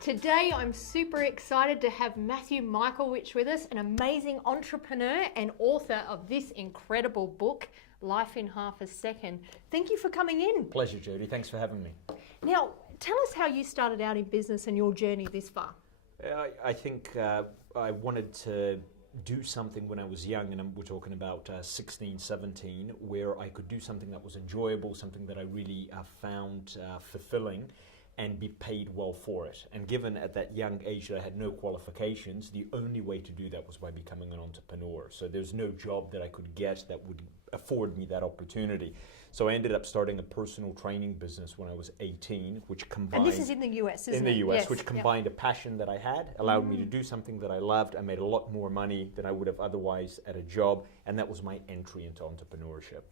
Today I'm super excited to have Michalewicz with us, an amazing entrepreneur and author of this incredible book, Life in Half a Second. Thank you for coming in. Pleasure, Jody. Thanks for having me. Now, tell us how you started out in business and your journey this far. I think I wanted to do something when I was young, and we're talking about 16, 17, where I could do something that was enjoyable, something that I really found fulfilling, and be paid well for it. And given at that young age that I had no qualifications, the only way to do that was by becoming an entrepreneur. So there's no job that I could get that would afford me that opportunity. So I ended up starting a personal training business when I was 18, which combined... And this is in the US, isn't it? In the US, yes. which combined a passion that I had, allowed me to do something that I loved. I made a lot more money than I would have otherwise at a job, and that was my entry into entrepreneurship.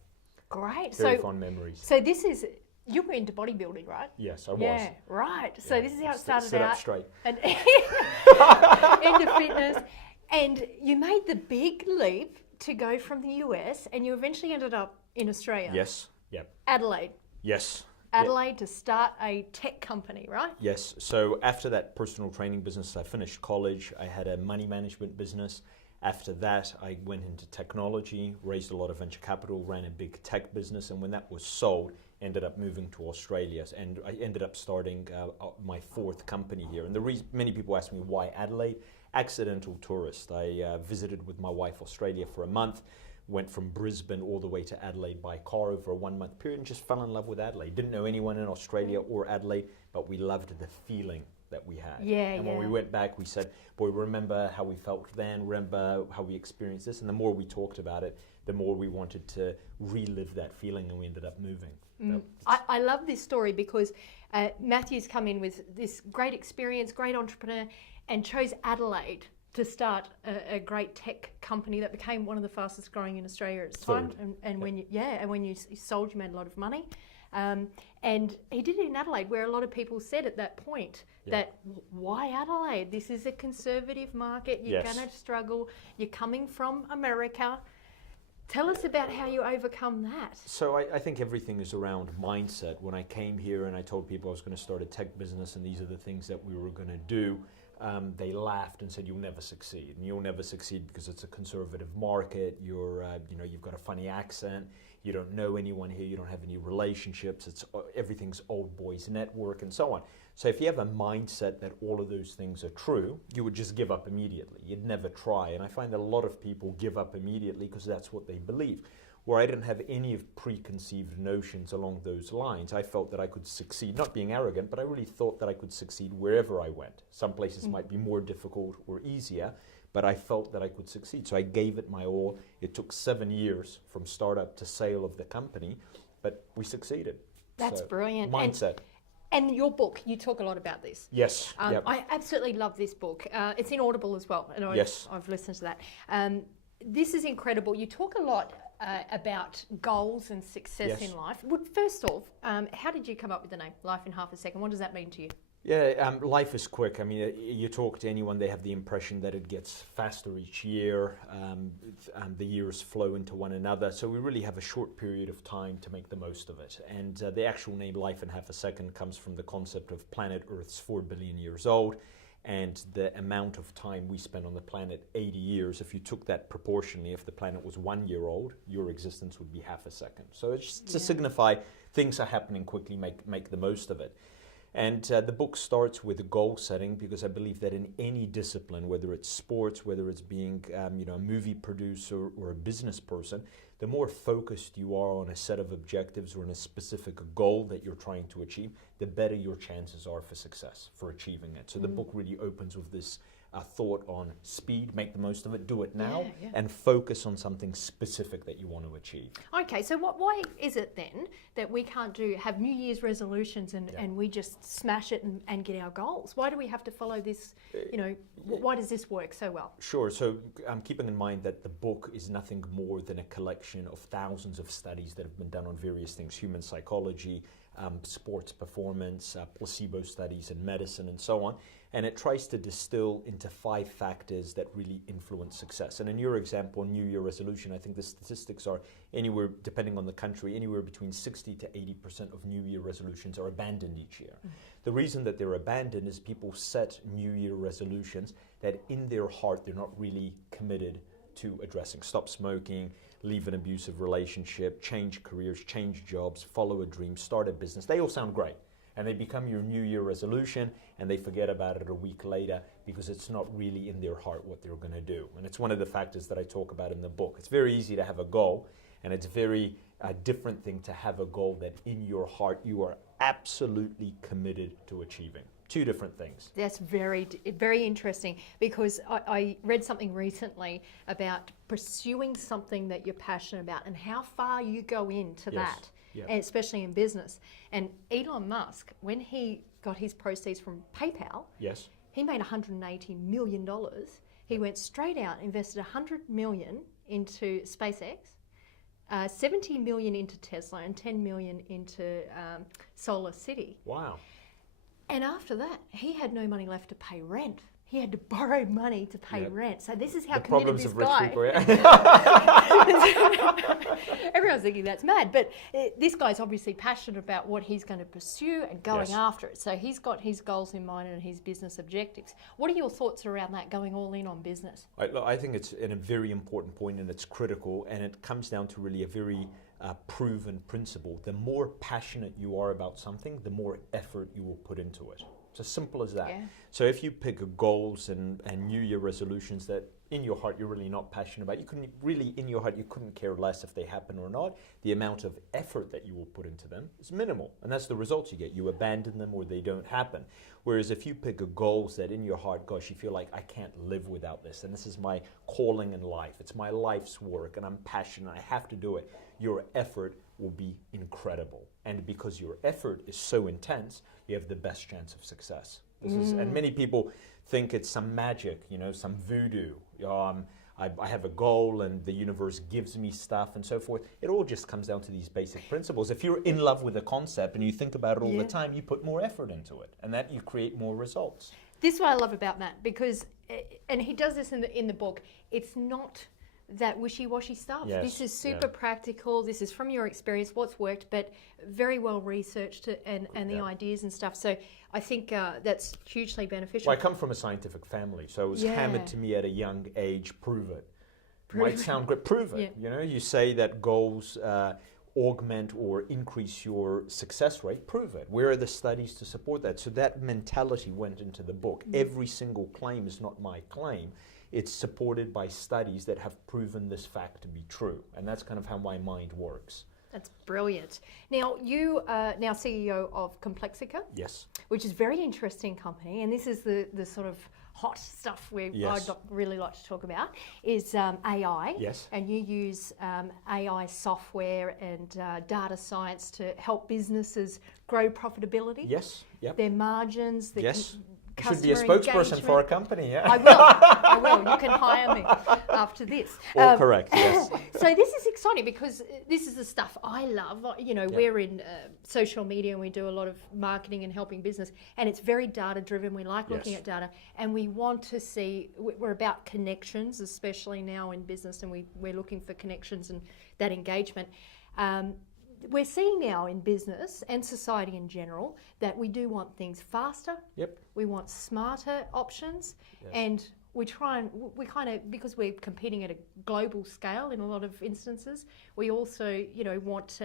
Great. Very fond memories. So this is... You were into bodybuilding, right? Yes, I was. Yeah, right. So Yeah. this is how it started Sit out. up straight. And into fitness. And you made the big leap to go from the US, and you eventually ended up in Australia. Yes. Yep. Adelaide. Yes. Adelaide to start a tech company, right? Yes. So after that personal training business, I finished college. I had a money management business. After that, I went into technology, raised a lot of venture capital, ran a big tech business, and when that was sold, ended up moving to Australia, and I ended up starting my fourth company here. And the reason many people ask me why Adelaide, accidental tourist. I visited with my wife Australia for a month, went from Brisbane all the way to Adelaide by car over a 1 month period, and just fell in love with Adelaide. Didn't know anyone in Australia or Adelaide, but we loved the feeling that we had. And when we went back, we said, boy, remember how we felt then, remember how we experienced this. And the more we talked about it, the more we wanted to relive that feeling, and we ended up moving. I love this story because Matthew's come in with this great experience, great entrepreneur, and chose Adelaide to start a great tech company that became one of the fastest growing in Australia at the time. And when you sold, you made a lot of money. And he did it in Adelaide, where a lot of people said at that point that, why Adelaide? This is a conservative market. You're going to struggle. You're coming from America. Tell us about how you overcome that. So I think everything is around mindset. When I came here and I told people I was going to start a tech business and these are the things that we were going to do, they laughed and said, "You'll never succeed, and you'll never succeed because it's a conservative market. You've got a funny accent. You don't know anyone here. You don't have any relationships. Everything's old boys network and so on." So if you have a mindset that all of those things are true, you would just give up immediately. You'd never try. And I find that a lot of people give up immediately because that's what they believe. Where I didn't have any of preconceived notions along those lines. I felt that I could succeed, not being arrogant, but I really thought that I could succeed wherever I went. Some places might be more difficult or easier, but I felt that I could succeed. So I gave it my all. It took 7 years from startup to sale of the company, but we succeeded. That's brilliant. Mindset. And your book, you talk a lot about this. Yes. I absolutely love this book. It's in Audible as well, and I've listened to that. This is incredible. You talk a lot about goals and success in life. Well, first off, how did you come up with the name Life in Half a Second? What does that mean to you? Yeah, life is quick. I mean, you talk to anyone, they have the impression that it gets faster each year. The years flow into one another. So we really have a short period of time to make the most of it. And the actual name Life in Half a Second comes from the concept of planet Earth's 4 billion years old. And the amount of time we spend on the planet, 80 years, if you took that proportionally, if the planet was 1 year old, your existence would be half a second. So it's just to signify things are happening quickly, make the most of it. And the book starts with a goal setting, because I believe that in any discipline, whether it's sports, whether it's being a movie producer or a business person, the more focused you are on a set of objectives or on a specific goal that you're trying to achieve, the better your chances are for success, for achieving it. So the book really opens with this thought on speed, make the most of it, do it now, and focus on something specific that you want to achieve. Okay, so why is it then that we can't have New Year's resolutions and we just smash it and get our goals? Why do we have to follow this, why does this work so well? Sure, so I'm keeping in mind that the book is nothing more than a collection of thousands of studies that have been done on various things, human psychology, sports performance, placebo studies in medicine and so on. And it tries to distill into 5 factors that really influence success. And in your example, New Year resolution, I think the statistics are anywhere, depending on the country, anywhere between 60 to 80% of New Year resolutions are abandoned each year. The reason that they're abandoned is people set New Year resolutions that in their heart they're not really committed to addressing. Stop smoking, leave an abusive relationship, change careers, change jobs, follow a dream, start a business. They all sound great. And they become your New Year resolution, and they forget about it a week later because it's not really in their heart what they're going to do. And it's one of the factors that I talk about in the book. It's very easy to have a goal, and it's very different thing to have a goal that in your heart you are absolutely committed to achieving. 2 different things. That's very, very interesting, because I read something recently about pursuing something that you're passionate about and how far you go into that. Yep. And especially in business. And Elon Musk, when he got his proceeds from PayPal, yes, he made $180 million. He went straight out, invested $100 million into SpaceX, $70 million into Tesla, and $10 million into Solar City. Wow. And after that, he had no money left to pay rent. He had to borrow money to pay rent. So this is how committed this guy. People, yeah. Everyone's thinking that's mad, but this guy's obviously passionate about what he's going to pursue and going after it. So he's got his goals in mind and his business objectives. What are your thoughts around that, going all in on business? I think it's a very important point, and it's critical, and it comes down to really a very proven principle. The more passionate you are about something, the more effort you will put into it. It's as simple as that. Yeah. So if you pick goals and New Year resolutions that in your heart you're really not passionate about, you couldn't really, in your heart, you couldn't care less if they happen or not. The amount of effort that you will put into them is minimal, and that's the results you get. You abandon them or they don't happen. Whereas if you pick goals that in your heart, gosh, you feel like I can't live without this, and this is my calling in life, it's my life's work, and I'm passionate, I have to do it, your effort will be incredible. And because your effort is so intense, you have the best chance of success. And many people think it's some magic, some voodoo. I have a goal and the universe gives me stuff and so forth. It all just comes down to these basic principles. If you're in love with a concept and you think about it all the time, you put more effort into it, and that you create more results. This is what I love about Matt, because, and he does this in the book, it's not that wishy-washy stuff. Yes, this is super practical. This is from your experience, what's worked, but very well researched and the ideas and stuff. So I think that's hugely beneficial. Well, I come from a scientific family, so it was hammered to me at a young age, prove it. Might sound great, prove it. You say that goals augment or increase your success rate, prove it. Where are the studies to support that? So that mentality went into the book. Every single claim is not my claim. It's supported by studies that have proven this fact to be true. And that's kind of how my mind works. That's brilliant. Now, you are now CEO of Complexica. Yes. Which is a very interesting company. And this is the sort of hot stuff I'd really like to talk about, is AI. Yes. And you use AI software and data science to help businesses grow profitability. Yes. Yep. Their margins. You should be a spokesperson for a company, I will. You can hire me after this. All correct, yes. So this is exciting because this is the stuff I love. We're in social media and we do a lot of marketing and helping business, and it's very data driven. We like looking at data, and we want to see, we're about connections, especially now in business, and we're looking for connections and that engagement. We're seeing now in business and society in general that we do want things faster. Yep. We want smarter options, and we kind of, because we're competing at a global scale in a lot of instances, we also, want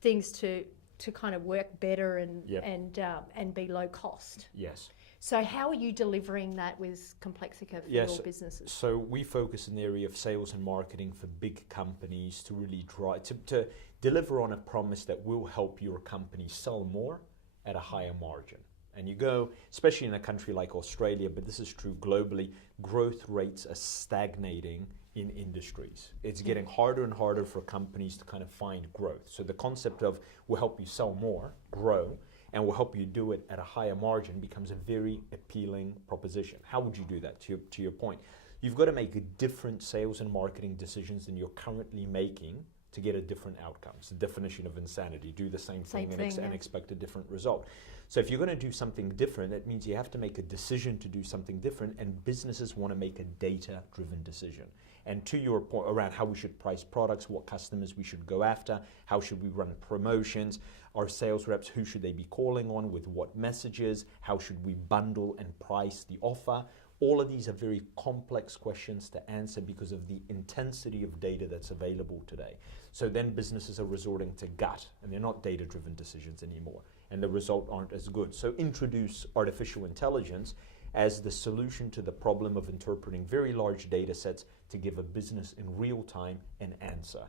things to kind of work better and be low cost. Yes. So how are you delivering that with Complexica for your businesses? So we focus in the area of sales and marketing for big companies to really drive, to deliver on a promise that will help your company sell more at a higher margin. And you go, especially in a country like Australia, but this is true globally, growth rates are stagnating in industries. It's getting harder and harder for companies to kind of find growth. So the concept of we'll help you sell more, grow, and will help you do it at a higher margin becomes a very appealing proposition. How would you do that? To your point, you've got to make different sales and marketing decisions than you're currently making to get a different outcome. It's the definition of insanity. Do the same thing, and expect a different result. So if you're going to do something different, that means you have to make a decision to do something different, and businesses want to make a data-driven decision. And to your point around how we should price products, what customers we should go after, how should we run promotions, our sales reps, who should they be calling on, with what messages, how should we bundle and price the offer? All of these are very complex questions to answer because of the intensity of data that's available today. So then businesses are resorting to gut, and they're not data-driven decisions anymore, and the results aren't as good. So introduce artificial intelligence as the solution to the problem of interpreting very large data sets to give a business in real time an answer.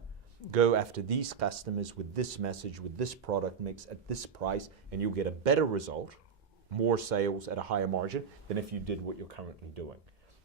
Go after these customers with this message, with this product mix at this price, and you'll get a better result, more sales at a higher margin than if you did what you're currently doing.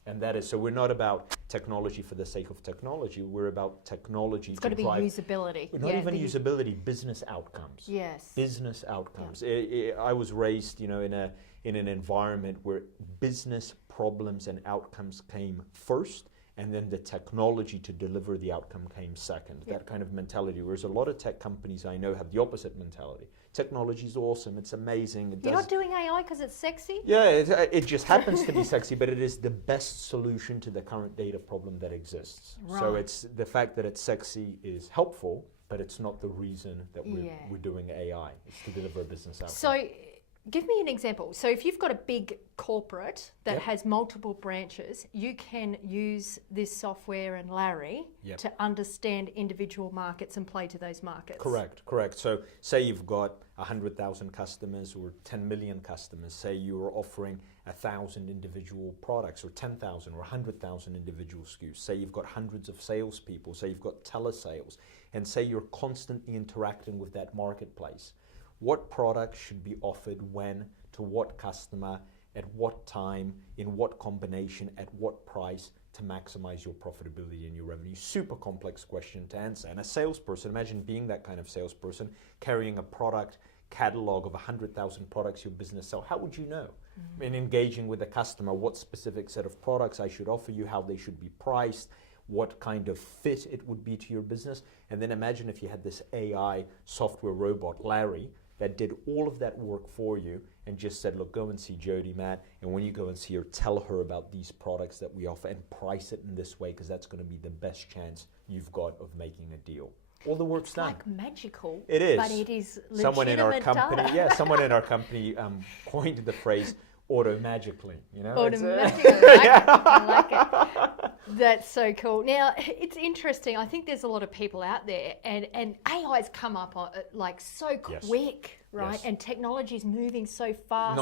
And that is, so we're not about technology for the sake of technology, we're about technology to drive. It's got to be usability. Not even usability, business outcomes. Yes. Business outcomes. Yeah. I was raised, in an environment where business problems and outcomes came first, and then the technology to deliver the outcome came second. That kind of mentality. Whereas a lot of tech companies I know have the opposite mentality. Technology is awesome, it's amazing. You're not doing AI because it's sexy? Yeah, it just happens to be sexy, but it is the best solution to the current data problem that exists. Right. So it's the fact that it's sexy is helpful, but it's not the reason that we're doing AI. It's to deliver a business outcome. So give me an example. So if you've got a big corporate that has multiple branches, you can use this software and Larry to understand individual markets and play to those markets. Correct. So say you've got 100,000 customers or 10 million customers. Say you're offering 1,000 individual products or 10,000 or 100,000 individual SKUs. Say you've got hundreds of salespeople. Say you've got telesales. And say you're constantly interacting with that marketplace. What product should be offered when, to what customer, at what time, in what combination, at what price to maximize your profitability and your revenue? Super complex question to answer. And a salesperson, imagine being that kind of salesperson, carrying a product catalog of 100,000 products your business sells. How would you know? In engaging with a customer, what specific set of products I should offer you, how they should be priced, what kind of fit it would be to your business. And then imagine if you had this AI software robot, Larry, that did all of that work for you and just said, look, go and see Jody, Matt, and when you go and see her, tell her about these products that we offer and price it in this way because that's going to be the best chance you've got of making a deal. All the work's done. Like magical. It is. But it is legitimate someone in our company, data. Someone in our company coined the phrase auto-magically. Auto-magically. I like it. That's so cool. Now, it's interesting. I think there's a lot of people out there, and AI's come up like so quick, right? Yes. And technology's moving so fast.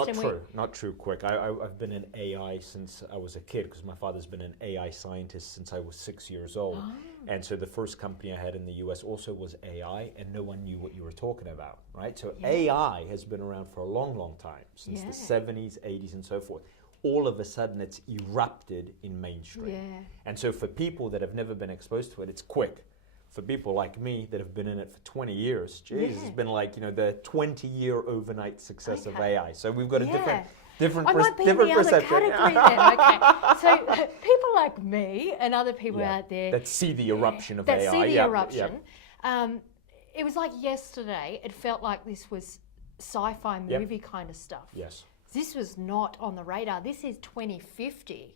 Not true quick. I've been in AI since I was a kid because my father's been an AI scientist since I was 6 years old. Oh. And so the first company I had in the US also was AI, and no one knew what you were talking about, right? So AI has been around for a long, long time, since the 70s, 80s, and so forth. All of a sudden, it's erupted in mainstream. Yeah. And so for people that have never been exposed to it, it's quick. For people like me that have been in it for 20 years, it's been like, the 20-year overnight success of AI. So we've got a different I might be in the other category then. Okay. So people like me and other people out there that see the eruption of AI. That see the eruption. It was like yesterday. It felt like this was sci-fi movie kind of stuff. Yes. This was not on the radar. This is 2050.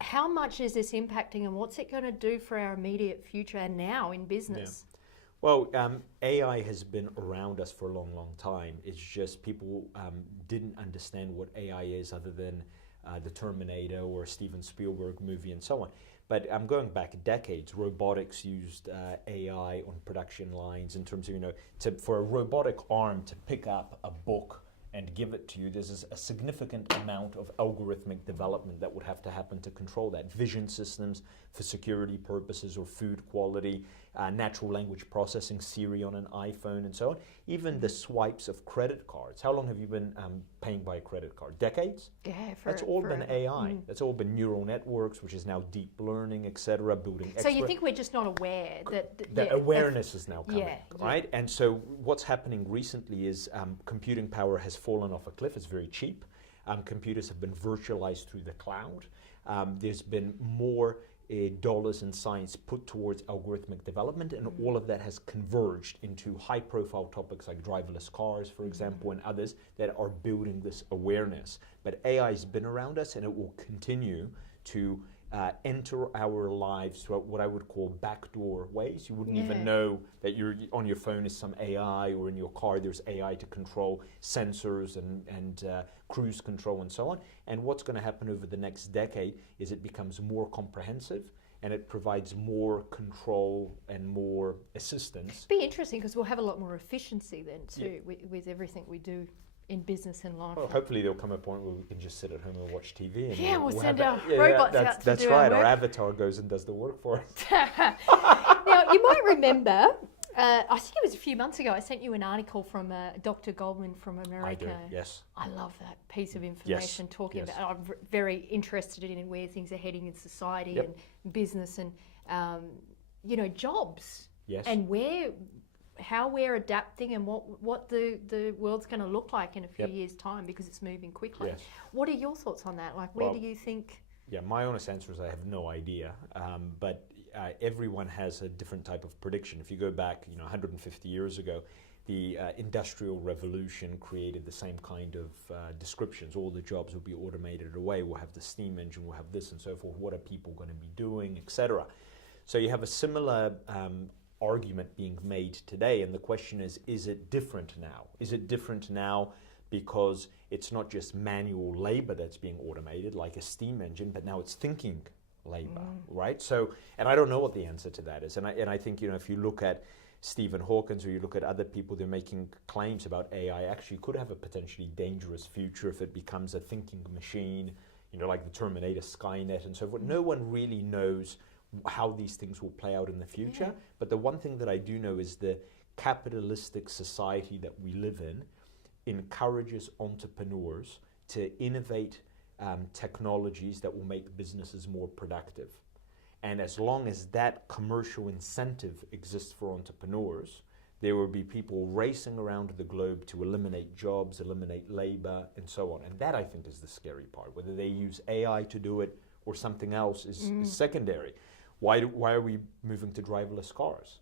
How much is this impacting, and what's it going to do for our immediate future and now in business? Yeah. Well, AI has been around us for a long, long time. It's just people didn't understand what AI is other than the Terminator or a Steven Spielberg movie and so on. But I'm going back decades. Robotics used AI on production lines in terms of, for a robotic arm to pick up a book and give it to you, there's a significant amount of algorithmic development that would have to happen to control that. Vision systems for security purposes or food quality, natural language processing, Siri on an iPhone and so on. Even the swipes of credit cards. How long have you been paying by a credit card? Decades? Yeah, That's all been AI. That's all been neural networks, which is now deep learning, etc., building So you think we're just not aware that... awareness is now coming, right? And so what's happening recently is computing power has fallen off a cliff. It's very cheap. Computers have been virtualized through the cloud. There's been more dollars in science put towards algorithmic development, and all of that has converged into high-profile topics like driverless cars, for example, and others that are building this awareness. But AI has been around us, and it will continue to enter our lives through what I would call backdoor ways. You wouldn't even know that you're on your phone is some AI, or in your car there's AI to control sensors and cruise control and so on. And what's going to happen over the next decade is it becomes more comprehensive, and it provides more control and more assistance. It'd be interesting because we'll have a lot more efficiency then too with everything we do in business and life. Well, hopefully there'll come a point where we can just sit at home and watch TV. And we'll send our robots out to that's do right. our Our work. avatar goes and does the work for us. Now, you might remember, I think it was a few months ago, I sent you an article from Dr. Goldman from America. I do, yes. I love that piece of information, talking yes. about, I'm very interested in where things are heading in society and business and, jobs. Yes. And how we're adapting and what the world's going to look like in a few years' time, because it's moving quickly. Yes. What are your thoughts on that? Like, where do you think? Yeah, my honest answer is I have no idea. But everyone has a different type of prediction. If you go back, 150 years ago, the Industrial Revolution created the same kind of descriptions. All the jobs will be automated away. We'll have the steam engine, we'll have this and so forth. What are people going to be doing, etc. So you have a similar argument being made today, and the question is it different now? Is it different now because it's not just manual labor that's being automated like a steam engine, but now it's thinking labor, right? So, and I don't know what the answer to that is, and I think, if you look at Stephen Hawkins or you look at other people, they're making claims about AI actually could have a potentially dangerous future if it becomes a thinking machine, like the Terminator, Skynet and so forth. No one really knows how these things will play out in the future. But the one thing that I do know is the capitalistic society that we live in encourages entrepreneurs to innovate technologies that will make businesses more productive. And as long as that commercial incentive exists for entrepreneurs, there will be people racing around the globe to eliminate jobs, eliminate labor, and so on. And that, I think, is the scary part. Whether they use AI to do it or something else is secondary. Why are we moving to driverless cars?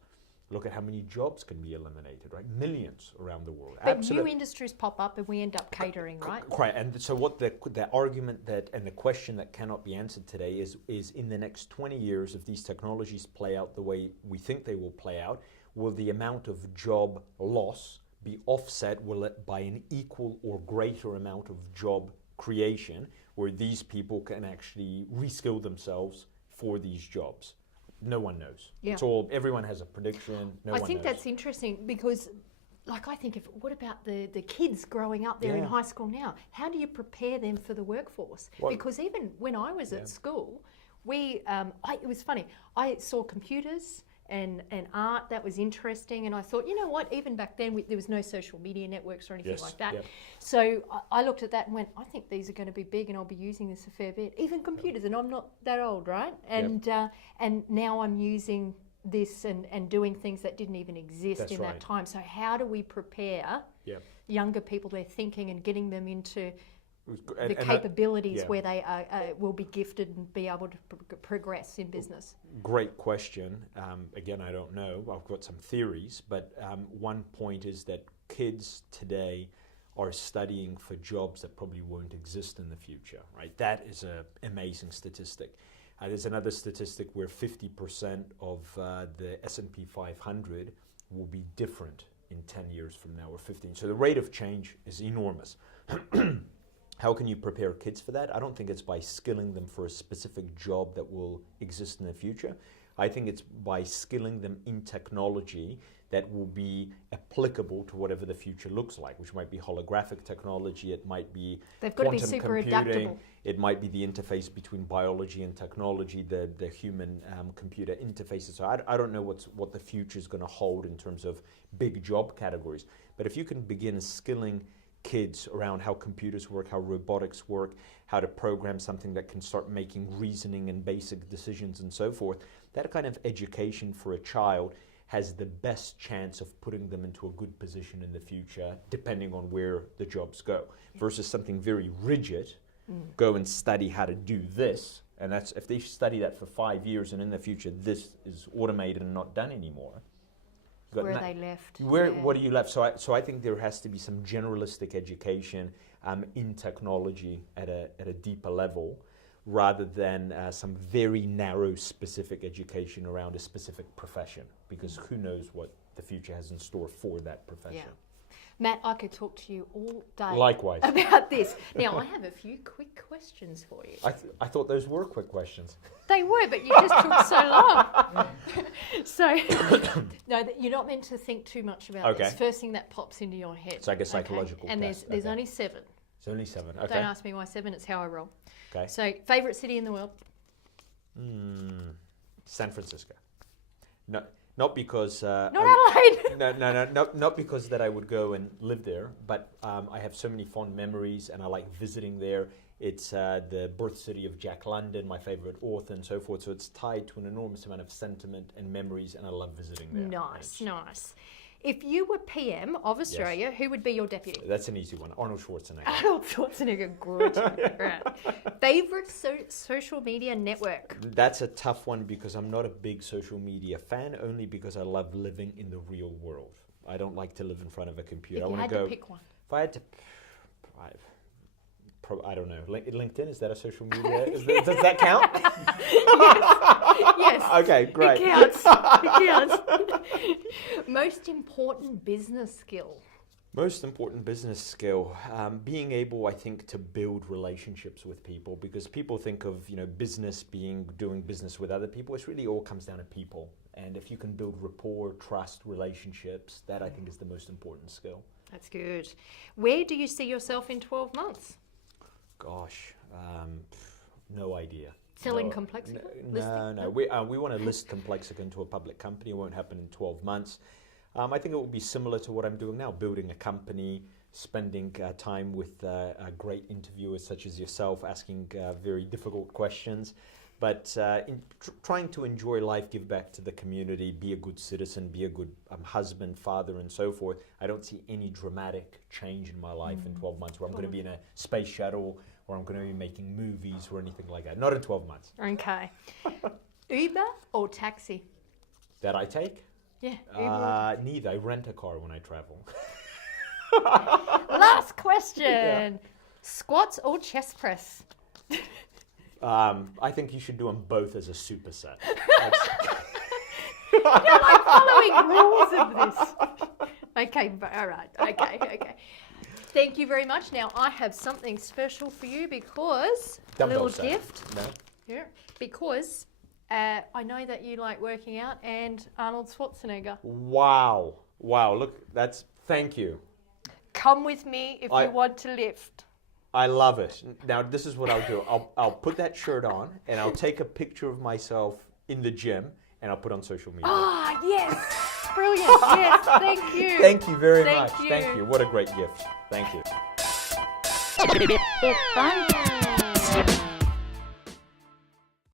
Look at how many jobs can be eliminated, right? Millions around the world. But new industries pop up and we end up catering, right? Right, and so what the argument and the question that cannot be answered today is in the next 20 years, if these technologies play out the way we think they will play out, will the amount of job loss be offset by an equal or greater amount of job creation, where these people can actually reskill themselves for these jobs? No one knows. Yeah. Everyone has a prediction. No one knows. I think that's interesting because, I think what about the kids growing up there in high school now? How do you prepare them for the workforce? Because even when I was at school, it was funny. I saw computers and art that was interesting, and I thought, you know what? Even back then, there was no social media networks or anything like that. Yep. So I looked at that and went, I think these are going to be big, and I'll be using this a fair bit. Even computers, and I'm not that old, right? And and now I'm using this and doing things that didn't even exist in that time. So how do we prepare younger people, their thinking, and getting them into the capabilities where they will be gifted and be able to progress in business? Great question. Again, I don't know. I've got some theories, but one point is that kids today are studying for jobs that probably won't exist in the future, right? That is an amazing statistic. There's another statistic where 50% of the S&P 500 will be different in 10 years from now, or 15. So the rate of change is enormous. How can you prepare kids for that? I don't think it's by skilling them for a specific job that will exist in the future. I think it's by skilling them in technology that will be applicable to whatever the future looks like, which might be holographic technology, it might be They've got to be quantum super computing, adaptable. It might be the interface between biology and technology, the human computer interfaces. So I don't know what the future is going to hold in terms of big job categories. But if you can begin skilling kids around how computers work, how robotics work, how to program something that can start making reasoning and basic decisions and so forth, that kind of education for a child has the best chance of putting them into a good position in the future, depending on where the jobs go, versus something very rigid, go and study how to do this, And that's if they study that for 5 years and in the future this is automated and not done anymore. Where are they left? What are you left? So I think there has to be some generalistic education in technology at a deeper level, rather than some very narrow specific education around a specific profession, because who knows what the future has in store for that profession. Yeah. Matt, I could talk to you all day Likewise. about this. Now, I have a few quick questions for you. I thought those were quick questions. They were, but you just took so long. So, no, you're not meant to think too much about this. First thing that pops into your head. It's like a psychological And test. there's only 7. It's only 7. Okay. Don't ask me why 7, it's how I roll. Okay. So, favourite city in the world? San Francisco. No, not because... Not Adelaide! Not because that I would go and live there, but I have so many fond memories and I like visiting there. It's the birth city of Jack London, my favourite author and so forth, so it's tied to an enormous amount of sentiment and memories, and I love visiting there. Nice. If you were PM of Australia, who would be your deputy? That's an easy one. Arnold Schwarzenegger. Arnold Schwarzenegger, good. Right. Favourite social media network? That's a tough one because I'm not a big social media fan, only because I love living in the real world. I don't like to live in front of a computer. If you had to pick one. If I had to... I don't know. LinkedIn, is that a social media? Does that count? Yes. Okay, great. It counts. Most important business skill? Most important business skill, being able, I think, to build relationships with people, because people think of, business being doing business with other people. It really all comes down to people. And if you can build rapport, trust, relationships, that I think is the most important skill. That's good. Where do you see yourself in 12 months? Gosh, no idea. Selling Complexica? No. We want to list Complexica into a public company. It won't happen in 12 months. I think it will be similar to what I'm doing now, building a company, spending time with great interviewers such as yourself, asking very difficult questions, but trying to enjoy life, give back to the community, be a good citizen, be a good husband, father, and so forth. I don't see any dramatic change in my life in 12 months where I'm going to be in a space shuttle or I'm going to be making movies or anything like that. Not in 12 months. Okay. Uber or taxi? That I take? Yeah. Uber neither. I rent a car when I travel. Last question. Yeah. Squats or chest press? I think you should do them both as a superset. You're like following rules of this. Okay, all right. Okay. Thank you very much. Now, I have something special for you because a little gift. No. Yeah, because I know that you like working out and Arnold Schwarzenegger. Wow. Look, thank you. Come with me if you want to lift. I love it. Now, this is what I'll do. I'll put that shirt on and I'll take a picture of myself in the gym and I'll put on social media. Ah, yes. Brilliant. Yes, thank you. Thank you very much. Thank you. Thank you. What a great gift. Thank you. It's fun time.